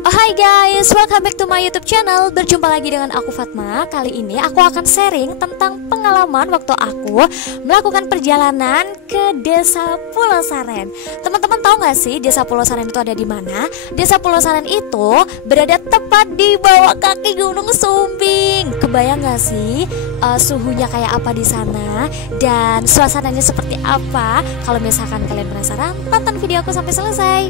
Oh hai guys, welcome back to my YouTube channel. Berjumpa lagi dengan aku Fatma. Kali ini aku akan sharing tentang pengalaman waktu aku melakukan perjalanan ke Desa Pulau Saren. Teman-teman tahu gak sih Desa Pulau Saren itu ada di mana? Desa Pulau Saren itu berada tepat di bawah kaki Gunung Sumbing. Kebayang gak sih suhunya kayak apa di sana dan suasananya seperti apa? Kalau misalkan kalian penasaran, tonton video aku sampai selesai.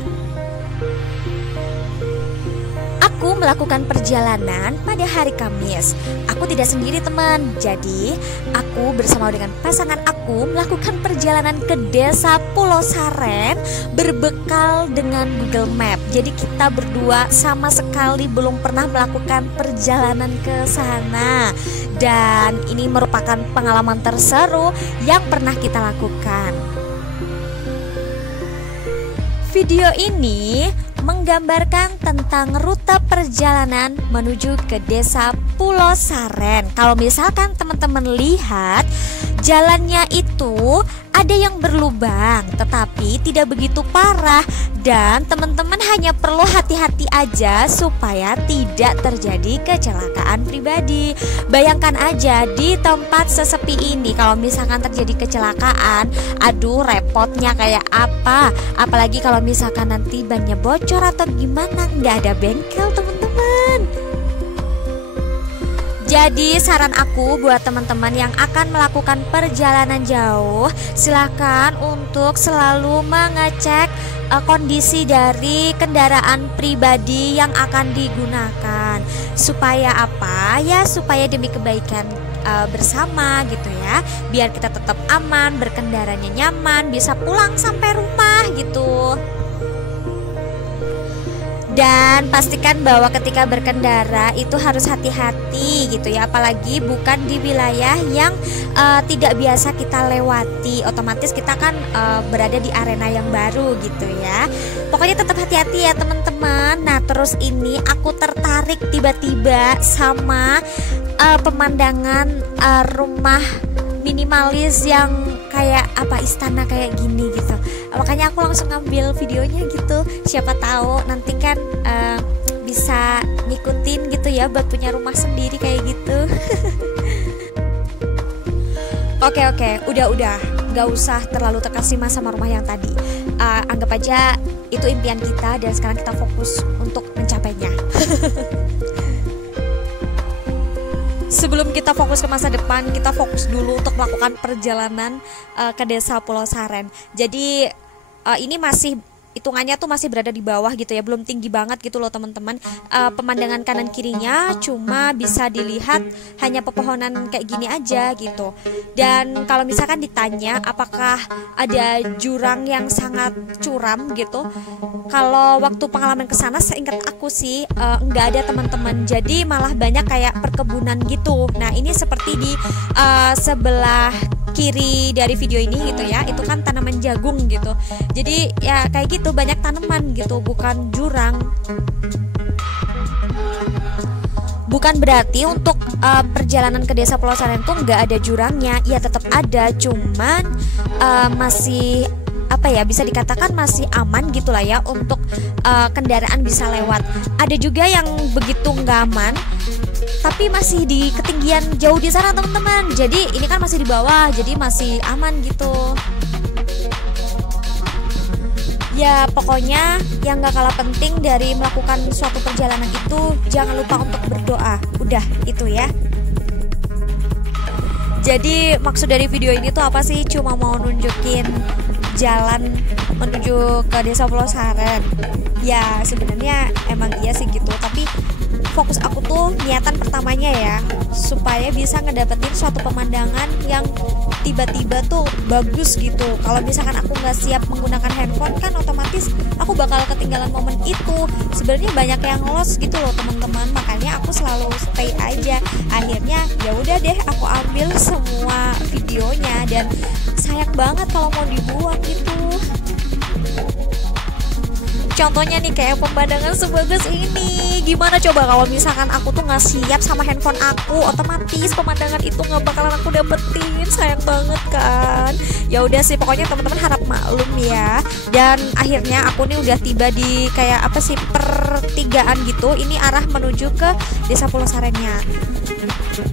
Aku melakukan perjalanan pada hari Kamis. Aku tidak sendiri teman. Jadi aku bersama dengan pasangan aku melakukan perjalanan ke Desa Pulau Saren berbekal dengan Google Map. Jadi kita berdua sama sekali belum pernah melakukan perjalanan ke sana. Dan ini merupakan pengalaman terseru yang pernah kita lakukan. Video ini menggambarkan tentang rute perjalanan menuju ke Desa Pulau Saren. Kalau misalkan teman-teman lihat, jalannya itu ada yang berlubang tetapi tidak begitu parah, dan teman-teman hanya perlu hati-hati aja supaya tidak terjadi kecelakaan pribadi. Bayangkan aja di tempat sesepi ini kalau misalkan terjadi kecelakaan, aduh repotnya kayak apa. Apalagi kalau misalkan nanti bannya bocor atau gimana, nggak ada bengkel teman-teman. Jadi saran aku buat teman-teman yang akan melakukan perjalanan jauh, silakan untuk selalu mengecek kondisi dari kendaraan pribadi yang akan digunakan. Supaya apa? Ya supaya demi kebaikan bersama gitu ya. Biar kita tetap aman, berkendaranya nyaman, bisa pulang sampai rumah gitu. Dan pastikan bahwa ketika berkendara itu harus hati-hati gitu ya. Apalagi bukan di wilayah yang tidak biasa kita lewati. Otomatis kita kan berada di arena yang baru gitu ya. Pokoknya tetap hati-hati ya teman-teman. Nah terus ini aku tertarik tiba-tiba sama pemandangan rumah minimalis yang kayak apa, istana kayak gini gitu. Makanya aku langsung ngambil videonya gitu. Siapa tahu nanti kan bisa ngikutin gitu ya buat punya rumah sendiri kayak gitu. Oke, udah nggak usah terlalu terkesima sama rumah yang tadi. Anggap aja itu impian kita dan sekarang kita fokus untuk mencapainya. Sebelum kita fokus ke masa depan, kita fokus dulu untuk melakukan perjalanan ke Desa Pulau Saren. Jadi ini masih hitungannya tuh masih berada di bawah gitu ya, belum tinggi banget gitu loh teman-teman. Pemandangan kanan kirinya cuma bisa dilihat hanya pepohonan kayak gini aja gitu. Dan kalau misalkan ditanya apakah ada jurang yang sangat curam gitu, kalau waktu pengalaman kesana seingat aku sih nggak ada teman-teman. Jadi malah banyak kayak perkebunan gitu. Nah ini seperti di sebelah kiri dari video ini gitu ya, itu kan tanaman jagung gitu. Jadi ya kayak gitu, banyak tanaman gitu, bukan jurang. Bukan berarti untuk perjalanan ke Desa Pulau Saren tuh nggak ada jurangnya. Ya tetap ada, cuman masih apa ya, bisa dikatakan masih aman gitulah ya untuk kendaraan bisa lewat. Ada juga yang begitu nggak aman tapi masih di ketinggian jauh di sana teman-teman. Jadi ini kan masih di bawah, jadi masih aman gitu. Ya pokoknya yang gak kalah penting dari melakukan suatu perjalanan itu, jangan lupa untuk berdoa. Udah itu ya. Jadi maksud dari video ini tuh apa sih? Cuma mau nunjukin jalan menuju ke Desa Pulau Saren. Ya sebenarnya emang iya sih gitu, tapi fokus aku tuh niatan pertamanya ya supaya bisa ngedapetin suatu pemandangan yang tiba-tiba tuh bagus gitu. Kalau misalkan aku nggak siap menggunakan handphone kan otomatis aku bakal ketinggalan momen itu. Sebenarnya banyak yang lost gitu loh teman-teman, makanya aku selalu stay aja. Akhirnya ya udah deh aku ambil semua videonya, dan sayang banget kalau mau dibuang gitu. Contohnya nih kayak pemandangan sebagus ini. Gimana coba kalau misalkan aku tuh nggak siap sama handphone aku, otomatis pemandangan itu nggak bakalan aku dapetin. Sayang banget kan. Ya udah sih, pokoknya teman-teman harap maklum ya. Dan akhirnya aku nih udah tiba di kayak apa sih, pertigaan gitu. Ini arah menuju ke Desa Pulau Sarennya.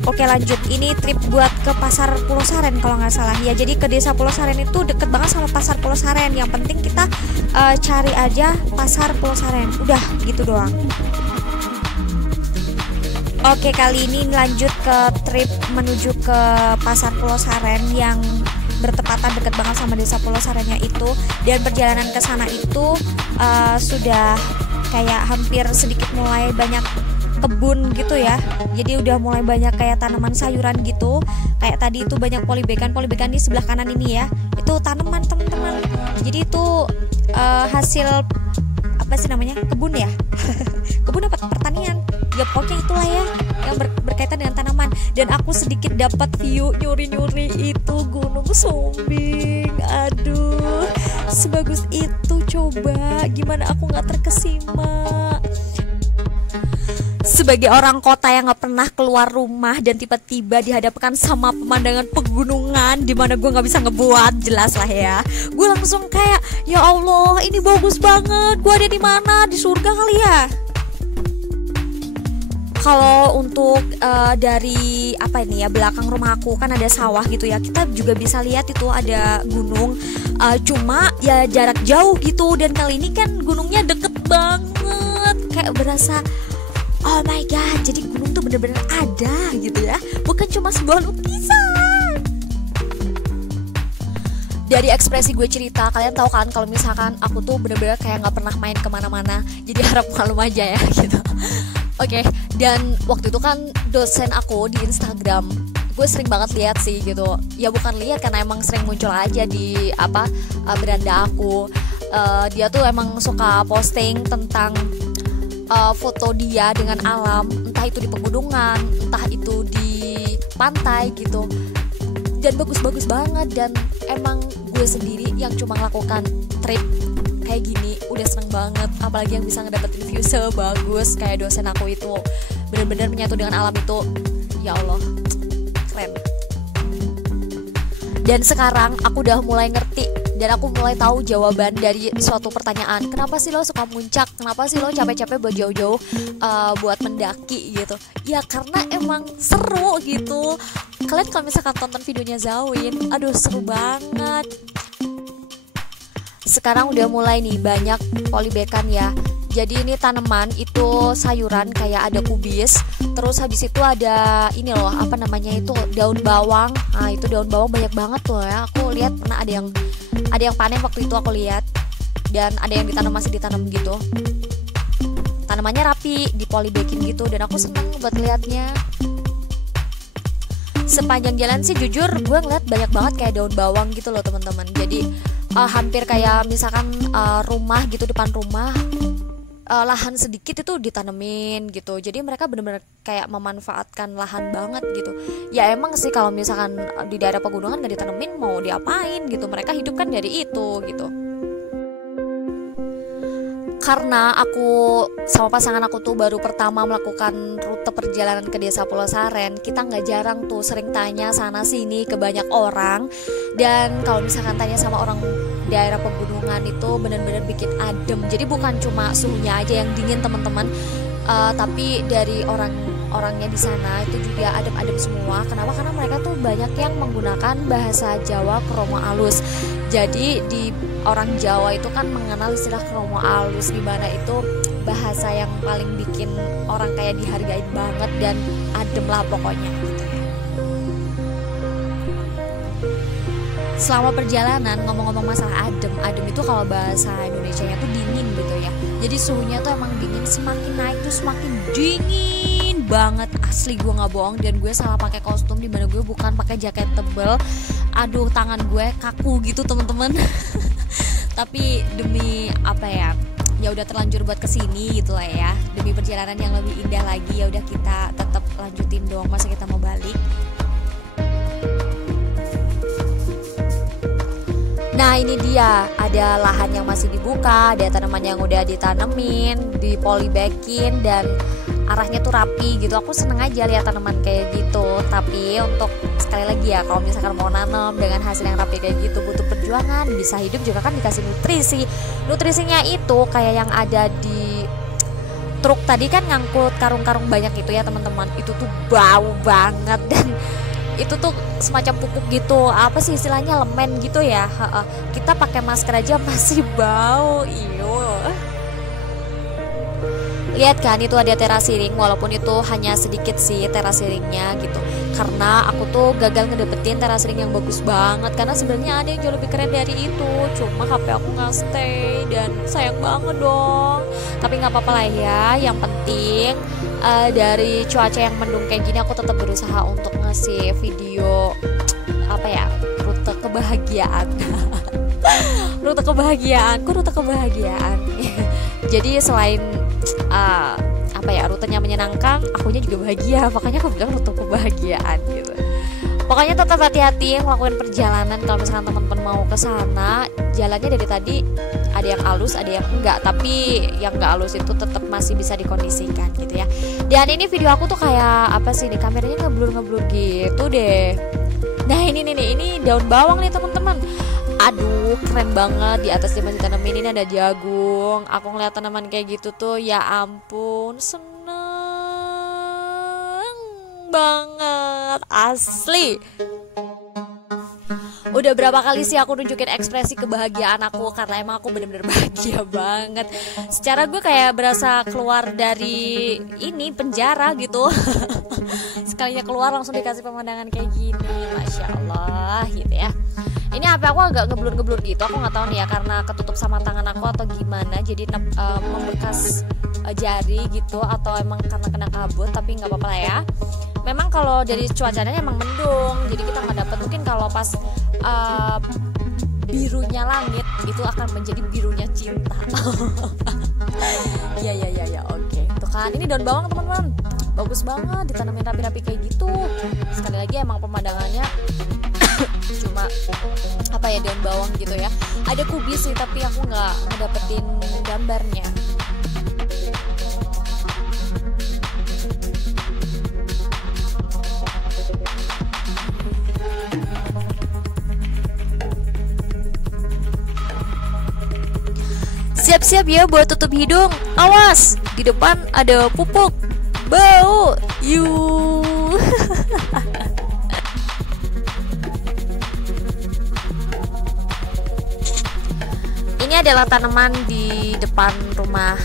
Oke, lanjut. Ini trip buat ke Pasar Pulau Saren kalau nggak salah ya. Jadi ke Desa Pulau Saren itu deket banget sama Pasar Pulau Saren. Yang penting kita cari aja Pasar Pulau Saren. Udah gitu doang. Oke, kali ini lanjut ke trip menuju ke Pasar Pulau Saren yang bertepatan deket banget sama Desa Pulau Sarennya itu. Dan perjalanan ke sana itu sudah kayak hampir sedikit mulai banyak kebun gitu ya. Jadi udah mulai banyak kayak tanaman sayuran gitu. Kayak tadi itu banyak polibekan di sebelah kanan ini ya. Itu tanaman teman-teman. Jadi itu hasil apa sih namanya? Kebun ya. Kebun apa pertanian? Ya pokoknya itulah ya yang berkaitan dengan tanaman. Dan aku sedikit dapat view nyuri-nyuri itu Gunung Sumbing. Aduh, sebagus itu coba. Gimana aku nggak terkesima? Sebagai orang kota yang gak pernah keluar rumah dan tiba-tiba dihadapkan sama pemandangan pegunungan dimana gue gak bisa ngebuat, jelas lah ya. Gue langsung kayak, ya Allah, ini bagus banget. Gue ada di mana? Di surga kali ya. Kalau untuk dari apa ini ya, belakang rumah aku kan ada sawah gitu ya. Kita juga bisa lihat itu ada gunung. Cuma ya jarak jauh gitu. Dan kali ini kan gunungnya deket banget. Kayak berasa, oh my god, jadi gunung tuh bener-bener ada gitu ya. Bukan cuma sebuah lukisan. Dari ekspresi gue cerita, kalian tahu kan kalau misalkan aku tuh bener-bener kayak gak pernah main kemana-mana. Jadi harap malum aja ya gitu. Oke, dan waktu itu kan dosen aku di Instagram, gue sering banget lihat sih gitu. Ya bukan lihat, karena emang sering muncul aja di beranda aku. Dia tuh emang suka posting tentang foto dia dengan alam, entah itu di pegunungan, entah itu di pantai gitu. Dan bagus-bagus banget. Dan emang gue sendiri yang cuma melakukan trip kayak gini udah seneng banget. Apalagi yang bisa ngedapetin view sebagus kayak dosen aku itu. Bener-bener menyatu dengan alam itu, ya Allah, keren. Dan sekarang aku udah mulai ngerti dan aku mulai tahu jawaban dari suatu pertanyaan. Kenapa sih lo suka muncak? Kenapa sih lo capek-capek buat jauh-jauh buat mendaki gitu? Ya karena emang seru gitu. Kalian kalau misalkan tonton videonya Zawin, aduh seru banget. Sekarang udah mulai nih banyak polibekan ya. Jadi ini tanaman itu sayuran kayak ada kubis. Terus habis itu ada ini loh, apa namanya itu, daun bawang. Nah itu daun bawang banyak banget loh ya. Aku lihat pernah ada yang panen waktu itu aku lihat. Dan ada yang ditanam, masih ditanam gitu. Tanamannya rapi, dipolibekin gitu. Dan aku seneng buat liatnya. Sepanjang jalan sih jujur gue ngeliat banyak banget kayak daun bawang gitu loh teman-teman. Jadi hampir kayak misalkan rumah gitu, depan rumah lahan sedikit itu ditanemin gitu. Jadi mereka benar-benar kayak memanfaatkan lahan banget gitu. Ya emang sih kalau misalkan di daerah pegunungan gak ditanemin mau diapain gitu. Mereka hidup kan dari itu gitu. Karena aku sama pasangan aku tuh baru pertama melakukan rute perjalanan ke Desa Pulau Saren, kita nggak jarang tuh sering tanya sana sini ke banyak orang. Dan kalau misalkan tanya sama orang daerah pegunungan itu benar-benar bikin adem. Jadi bukan cuma suhunya aja yang dingin teman-teman, tapi dari orangnya di sana itu juga adem-adem semua. Kenapa? Karena mereka tuh banyak yang menggunakan bahasa Jawa kromo alus. Jadi di orang Jawa itu kan mengenal istilah kromo alus, di mana itu bahasa yang paling bikin orang kayak dihargain banget dan adem lah pokoknya gitu ya. Selama perjalanan, ngomong-ngomong masalah adem itu kalau bahasa Indonesianya tuh dingin gitu ya. Jadi suhunya tuh emang dingin, semakin naik tuh semakin dingin banget, asli gue nggak bohong. Dan gue salah pakai kostum, di mana gue bukan pakai jaket tebel. Aduh, tangan gue kaku gitu teman-teman. Tapi demi apa ya udah terlanjur buat kesini gitu lah ya, demi perjalanan yang lebih indah lagi, ya udah kita tetap lanjutin dong, masa kita mau balik. Nah ini dia, ada lahan yang masih dibuka, ada tanaman yang udah ditanemin, dipolibekin, dan arahnya tuh rapi gitu. Aku seneng aja lihat tanaman kayak gitu. Tapi untuk sekali lagi ya, kalau misalkan mau nanam dengan hasil yang rapi kayak gitu butuh perjuangan. Bisa hidup juga kan dikasih nutrisi. Nutrisinya itu kayak yang ada di truk tadi kan ngangkut karung-karung banyak itu ya teman-teman, itu tuh bau banget dan itu tuh semacam pupuk gitu, apa sih istilahnya, lemen gitu ya. Kita pakai masker aja masih bau. Iyo, lihat kan itu ada terasiring, walaupun itu hanya sedikit sih terasiringnya gitu, karena aku tuh gagal ngedapetin terasiring yang bagus banget, karena sebenarnya ada yang jauh lebih keren dari itu, cuma HP aku nggak stay dan sayang banget dong. Tapi nggak apa-apa lah ya, yang penting dari cuaca yang mendung kayak gini aku tetap berusaha untuk ngasih video apa ya, rute kebahagiaan rute kebahagiaan jadi selain apa ya, rutenya menyenangkan, akunya juga bahagia, makanya aku bilang rute kebahagiaan gitu. Pokoknya tetap hati-hati ngelakuin perjalanan. Kalau misalkan teman-teman mau ke sana, jalannya dari tadi ada yang halus, ada yang enggak, tapi yang enggak halus itu tetap masih bisa dikondisikan gitu ya. Dan ini video aku tuh kayak apa sih, nih kameranya ngeblur gitu deh. Nah ini daun bawang nih teman-teman. Aduh keren banget, di atasnya masih tanamin ini ada jagung. Aku ngeliat tanaman kayak gitu tuh ya ampun, seneng banget asli. Udah berapa kali sih aku nunjukin ekspresi kebahagiaan aku, karena emang aku bener-bener bahagia banget. Secara gue kayak berasa keluar dari ini penjara gitu sekalinya keluar langsung dikasih pemandangan kayak gini, Masya Allah gitu ya. Ini HP aku agak ngeblur gitu, aku nggak tahu nih ya, karena ketutup sama tangan aku atau gimana, jadi membekas jari gitu, atau emang karena kena kabut. Tapi nggak apa-apa lah ya. Memang kalau dari cuacanya emang mendung, jadi kita nggak dapet. Mungkin kalau pas birunya langit itu akan menjadi birunya cinta. ya oke. Tuh kan, ini daun bawang teman-teman, bagus banget ditanamin rapi-rapi kayak gitu. Sekali lagi emang pemandangannya cuma apa ya, daun bawang gitu ya. Ada kubis sih, tapi aku nggak ngedapetin gambarnya. Siap-siap ya buat tutup hidung. Awas, di depan ada pupuk. Bau. Ini adalah tanaman di depan rumah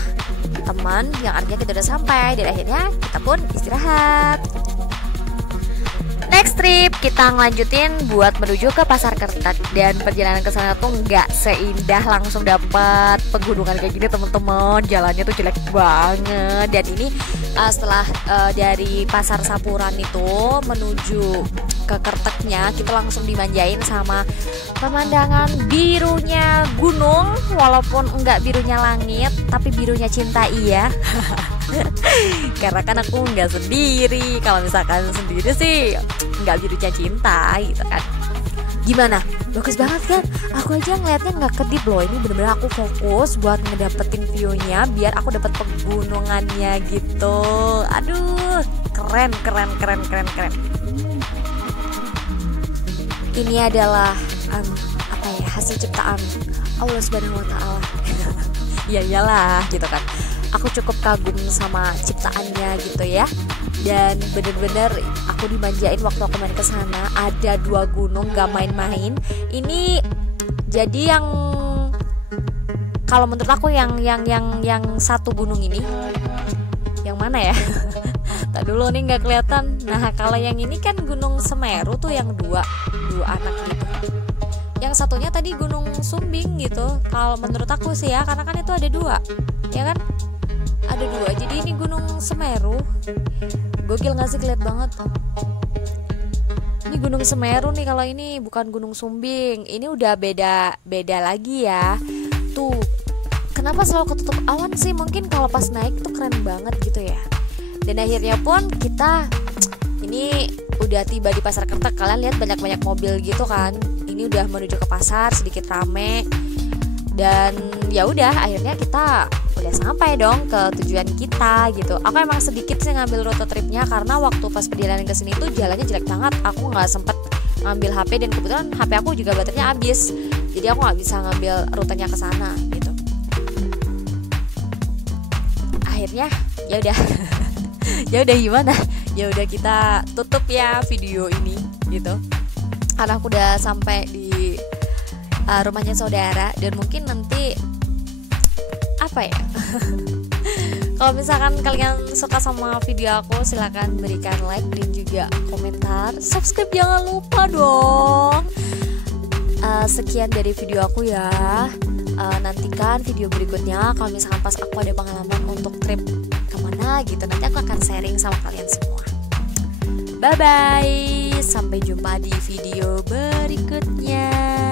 teman, yang artinya kita udah sampai, dan akhirnya kita pun istirahat. Next trip kita ngelanjutin buat menuju ke Pasar Kertek, dan perjalanan ke sana tuh nggak seindah langsung dapat pegunungan kayak gini teman-teman. Jalannya tuh jelek banget. Dan ini setelah dari Pasar Sapuran itu menuju ke Kerteknya, kita langsung dimanjain sama pemandangan birunya gunung, walaupun enggak birunya langit, tapi birunya cinta iya. Karena kan aku nggak sendiri. Kalau misalkan sendiri sih nggak birunya cinta gitu kan. Gimana? Bagus banget kan? Aku aja ngeliatnya nggak kedip loh. Ini bener-bener aku fokus buat ngedapetin view-nya biar aku dapet pegunungannya gitu. Aduh, keren. Ini adalah apa ya, hasil ciptaan Allah Subhanahu wa Ta'ala. Ya iyalah gitu kan. Aku cukup kagum sama ciptaannya gitu ya. Dan bener-bener aku dimanjain waktu aku main ke sana. Ada 2 gunung, gak main-main. Ini jadi yang kalau menurut aku yang satu gunung ini yang mana ya? Tak dulu nih nggak kelihatan. Nah kalau yang ini kan Gunung Semeru tuh yang dua anak gitu. Yang satunya tadi Gunung Sumbing gitu. Kalau menurut aku sih ya, karena kan itu ada 2, ya kan? Ada 2. Jadi ini Gunung Semeru. Gokil nggak sih, kelihatan banget. Ini Gunung Semeru nih, kalau ini bukan Gunung Sumbing. Ini udah beda lagi ya. Tuh, kenapa selalu ketutup awan sih? Mungkin kalau pas naik tuh keren banget gitu ya. Dan akhirnya pun kita ini udah tiba di Pasar Kertek. Kalian lihat banyak mobil gitu kan. Ini udah menuju ke pasar, sedikit rame. Dan ya udah, akhirnya kita udah sampai dong ke tujuan kita gitu. Aku emang sedikit sih ngambil rute tripnya, karena waktu pas perjalanan ke sini tuh jalannya jelek banget. Aku nggak sempet ngambil HP, dan kebetulan HP aku juga baterainya habis. Jadi aku nggak bisa ngambil rutenya ke sana gitu. akhirnya ya udah ya udah gimana, ya udah kita tutup ya video ini gitu, karena aku udah sampai di rumahnya saudara. Dan mungkin nanti apa ya kalau misalkan kalian suka sama video aku, silahkan berikan like dan juga komentar, subscribe jangan lupa dong. Sekian dari video aku ya. Nantikan video berikutnya. Kalau misalkan pas aku ada pengalaman untuk trip kemana gitu, nanti aku akan sharing sama kalian semua. Bye bye, sampai jumpa di video berikutnya.